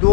2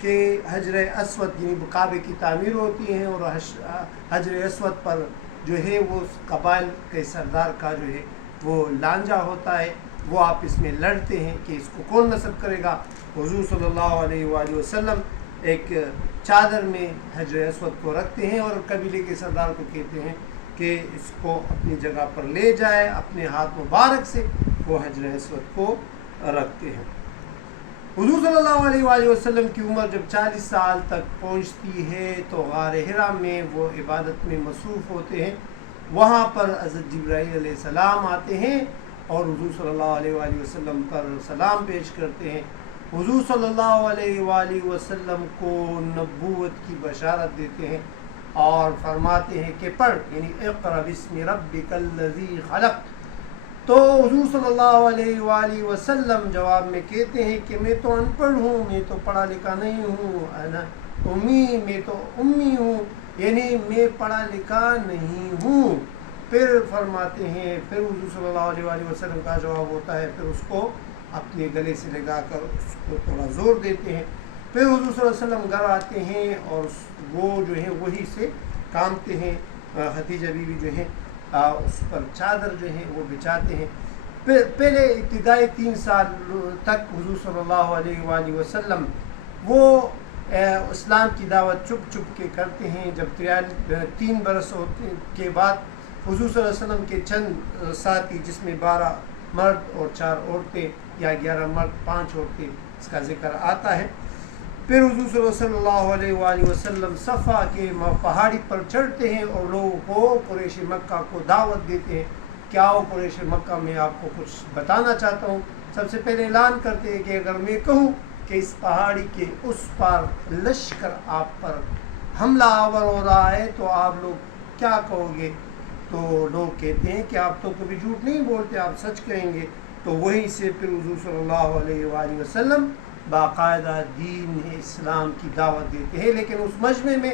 کہ حجر اسود یعنی کعبے کی تعمیر ہوتی ہے اور حجر اسود پر جو ہے وہ قبائل کے سردار کا جو ہے وہ لانجا ہوتا ہے، وہ آپ اس میں لڑتے ہیں کہ اس کو کون نصب کرے گا۔ حضور صلی اللہ علیہ وآلہ وسلم ایک چادر میں حجر اسود کو رکھتے ہیں اور قبیلے کے سردار کو کہتے ہیں کہ اس کو اپنی جگہ پر لے جائے، اپنے ہاتھ مبارک سے وہ حجر اسود کو رکھتے ہیں۔ حضور صلی اللہ علیہ وآلہ وسلم کی عمر جب 40 سال تک پہنچتی ہے تو غار حرا میں وہ عبادت میں مصروف ہوتے ہیں۔ وہاں پر حضرت جبرائیل علیہ السلام آتے ہیں اور حضور صلی اللہ علیہ وآلہ وسلم پر سلام پیش کرتے ہیں۔ حضور صلی اللہ علیہ وآلہ وسلم کو نبوت کی بشارت دیتے ہیں اور فرماتے ہیں کہ پڑھ، یعنی اقرأ بسم ربک الذی خلق۔ تو حضور صلی اللہ علیہ وآلہ وسلم جواب میں کہتے ہیں کہ میں تو ان پڑھ ہوں، میں تو پڑھا لکھا نہیں ہوں، انا امی، میں تو امی ہوں، یعنی میں پڑھا لکھا نہیں ہوں۔ پھر فرماتے ہیں، پھر حضور صلی اللہ علیہ وآلہ وسلم کا جواب ہوتا ہے، پھر اس کو اپنے گلے سے لگا کر اس کو تھوڑا زور دیتے ہیں۔ پھر حضور صلی اللہ علیہ وسلم گھر آتے ہیں اور وہ جو ہے وہی سے کامتے ہیں، خدیجہ بیوی جو ہے اس پر چادر جو ہے وہ بچھاتے ہیں۔ پہلے ابتدائی 3 سال تک حضور صلی اللہ علیہ وآلہ وسلم وہ اسلام کی دعوت چھپ چھپ کے کرتے ہیں۔ جب 3 برس کے بعد حضور صلی اللہ علیہ وسلم کے چند ساتھی، جس میں 12 مرد اور 4 عورتیں یا 11 مرد 5 عورتیں، اس کا ذکر آتا ہے۔ پھر حضور صلی اللہ علیہ وآلہ وسلم صفا کے پہاڑی پر چڑھتے ہیں اور لوگوں کو قریش مکہ کو دعوت دیتے ہیں کہ آؤ قریش مکہ، میں آپ کو کچھ بتانا چاہتا ہوں۔ سب سے پہلے اعلان کرتے ہیں کہ اگر میں کہوں کہ اس پہاڑی کے اس پار لشکر آپ پر حملہ آور ہو رہا ہے تو آپ لوگ کیا کہو گے؟ تو لوگ کہتے ہیں کہ آپ تو کبھی جھوٹ نہیں بولتے، آپ سچ کہیں گے۔ تو وہیں سے پھر حضور صلی اللہ علیہ وآلہ وسلم باقاعدہ دین اسلام کی دعوت دیتے ہیں۔ لیکن اس مجمع میں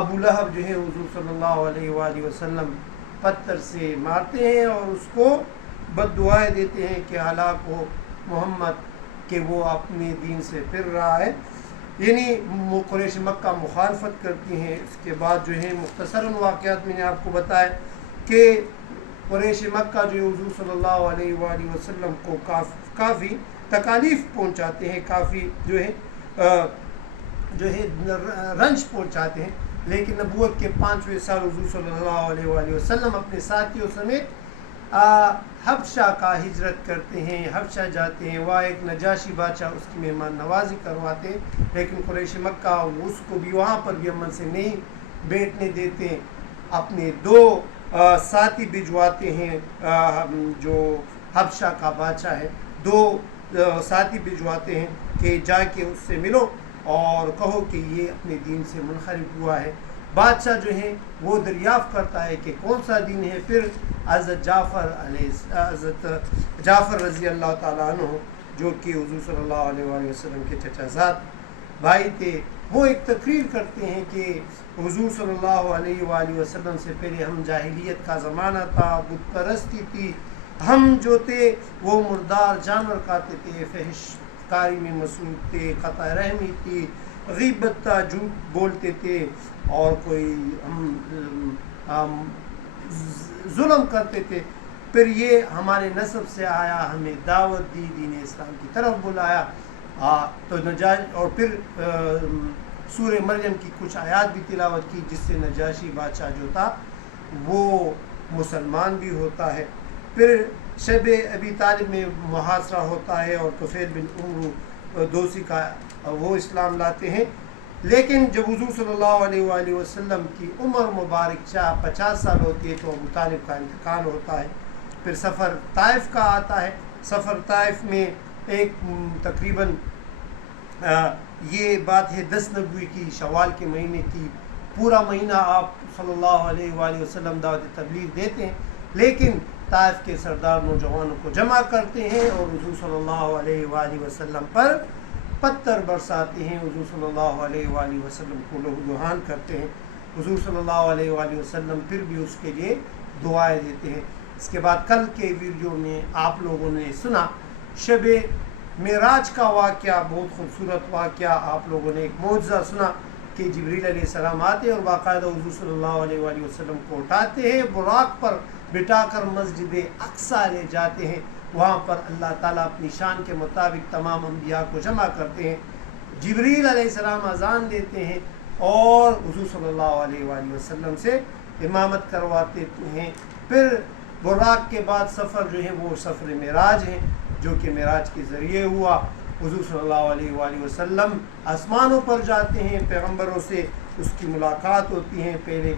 ابو لہب جو ہے حضور صلی اللہ علیہ وآلہ وسلم پتھر سے مارتے ہیں اور اس کو بد دعائیں دیتے ہیں کہ ہلاک ہو محمد، کہ وہ اپنے دین سے پھر رہا ہے، یعنی قریش مکہ مخالفت کرتی ہیں۔ اس کے بعد جو ہے مختصراً واقعات میں نے آپ کو بتایا کہ قریش مکہ جو حضور صلی اللہ علیہ وآلہ وسلم کو کافی تکالیف پہنچاتے ہیں، کافی جو ہے رنج پہنچاتے ہیں، لیکن نبوت کے 5ویں سال حضور صلی اللہ علیہ وآلہ وسلم اپنے ساتھیوں سمیت حبشہ کا ہجرت کرتے ہیں، حبشہ جاتے ہیں۔ وہاں ایک نجاشی بادشاہ اس کی مہمان نوازی کرواتے ہیں، لیکن قریش مکہ اس کو بھی وہاں پر بھی امن سے نہیں بیٹھنے دیتے۔ اپنے 2 ساتھی بھجواتے ہیں، جو حبشہ کا بادشاہ ہے، 2 ساتھی بھجواتے ہیں کہ جا کے اس سے ملو اور کہو کہ یہ اپنے دین سے منحرف ہوا ہے۔ بادشاہ جو ہے وہ دریافت کرتا ہے کہ کون سا دین ہے۔ پھر حضرت جعفر رضی اللہ تعالیٰ عنہ، جو کہ حضور صلی اللہ علیہ وآلہ وسلم کے چچا زاد بھائی تھے، وہ ایک تقریر کرتے ہیں کہ حضور صلی اللہ علیہ وآلہ وسلم سے پہلے ہم جاہلیت کا زمانہ تھا، بت پرستی تھی، ہم جو تھے وہ مردار جانور کھاتے تھے، فحش کاری میں مصروف تھے، قطع رحمی تھی، غیبت تھا، جھوٹ بولتے تھے اور کوئی ظلم کرتے تھے۔ پھر یہ ہمارے نسب سے آیا، ہمیں دعوت دی، دین اسلام کی طرف بلایا، تو اور پھر سورہ مریم کی کچھ آیات بھی تلاوت کی، جس سے نجاشی بادشاہ جو تھا وہ مسلمان بھی ہوتا ہے۔ پھر شب ابی طالب میں محاصرہ ہوتا ہے اور طفیل بن عمرو دوسی کا وہ اسلام لاتے ہیں۔ لیکن جب حضور صلی اللہ علیہ وآلہ وسلم کی عمر مبارک 50 سال ہوتی ہے تو ابو طالب کا انتقال ہوتا ہے۔ پھر سفر طائف کا آتا ہے۔ سفر طائف میں ایک تقریباً یہ بات ہے 10 نبوی کی، شوال کے مہینے کی، پورا مہینہ آپ صلی اللہ علیہ وآلہ وسلم دعوت تبلیغ دیتے ہیں، لیکن طائف کے سردار نوجوانوں کو جمع کرتے ہیں اور حضور صلی اللہ علیہ وآلہ وسلم پر پتھر برساتے ہیں، حضور صلی اللہ علیہ وآلہ وسلم کو لہو کرتے ہیں۔ حضور صلی اللہ علیہ وآلہ وسلم پھر بھی اس کے لیے دعائیں دیتے ہیں۔ اس کے بعد کل کے ویڈیو میں آپ لوگوں نے سنا شب معراج کا واقعہ بہت خوبصورت واقعہ، آپ لوگوں نے ایک معجزہ سنا کہ جبریل علیہ السلام آتے ہیں اور باقاعدہ حضور صلی اللہ علیہ وآلہ وسلم کو اٹھاتے ہیں، براق پر بٹھا کر مسجد اقصیٰ لے جاتے ہیں، وہاں پر اللہ تعالیٰ اپنی شان کے مطابق تمام انبیاء کو جمع کرتے ہیں، جبریل علیہ السلام اذان دیتے ہیں اور حضور صلی اللہ علیہ وآلہ وسلم سے امامت کرواتے ہیں۔ پھر براق کے بعد سفر جو ہے وہ سفر معراج ہے، جو کہ معراج کے ذریعے ہوا۔ حضور صلی اللہ علیہ وآلہ وسلم آسمانوں پر جاتے ہیں، پیغمبروں سے اس کی ملاقات ہوتی ہے۔ پہلے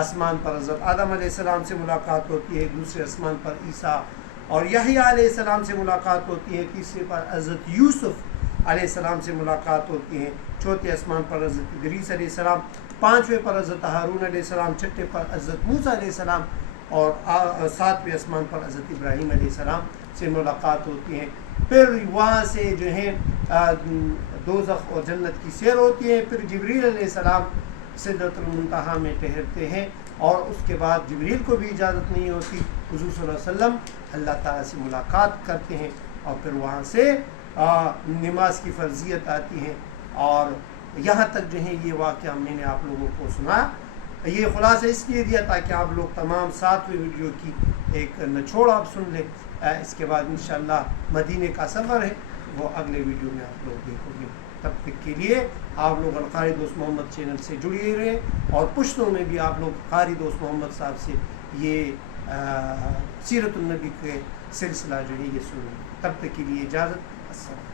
آسمان پر حضرت آدم علیہ السلام سے ملاقات ہوتی ہے، دوسرے آسمان پر عیسیٰ اور یحییٰ علیہ السلام سے ملاقات ہوتی ہے، تیسرے پر حضرت یوسف علیہ السلام سے ملاقات ہوتی ہے، چوتھے آسمان پر حضرت ادریس علیہ السلام، پانچویں پر حضرت ہارون علیہ السلام، چھٹے پر حضرت موسیٰ علیہ السلام اور ساتویں آسمان پر حضرت ابراہیم علیہ السلام سے ملاقات ہوتی ہے۔ پھر وہاں سے جو ہے دوزخ اور جنت کی سیر ہوتی ہے۔ پھر جبریل علیہ السلام سدرۃ المنتہا میں ٹھہرتے ہیں اور اس کے بعد جبریل کو بھی اجازت نہیں ہوتی، حضور صلی اللہ علیہ وسلم اللہ تعالیٰ سے ملاقات کرتے ہیں اور پھر وہاں سے نماز کی فرضیت آتی ہے، اور یہاں تک جو ہے یہ واقعہ میں نے آپ لوگوں کو سنا۔ یہ خلاصہ اس لیے دیا تاکہ آپ لوگ تمام 7ویں ویڈیو کی ایک نچوڑ آپ سن لیں۔ اس کے بعد انشاءاللہ مدینے کا سفر ہے، وہ اگلے ویڈیو میں آپ لوگ دیکھو گے۔ تب تک کے لیے آپ لوگ القاری دوست محمد چینل سے جڑے رہیں اور پشتوں میں بھی آپ لوگ قاری دوست محمد صاحب سے یہ سیرت النبی کے سلسلہ جو ہے یہ سنیں۔ تب تک کے لیے اجازت، السلام۔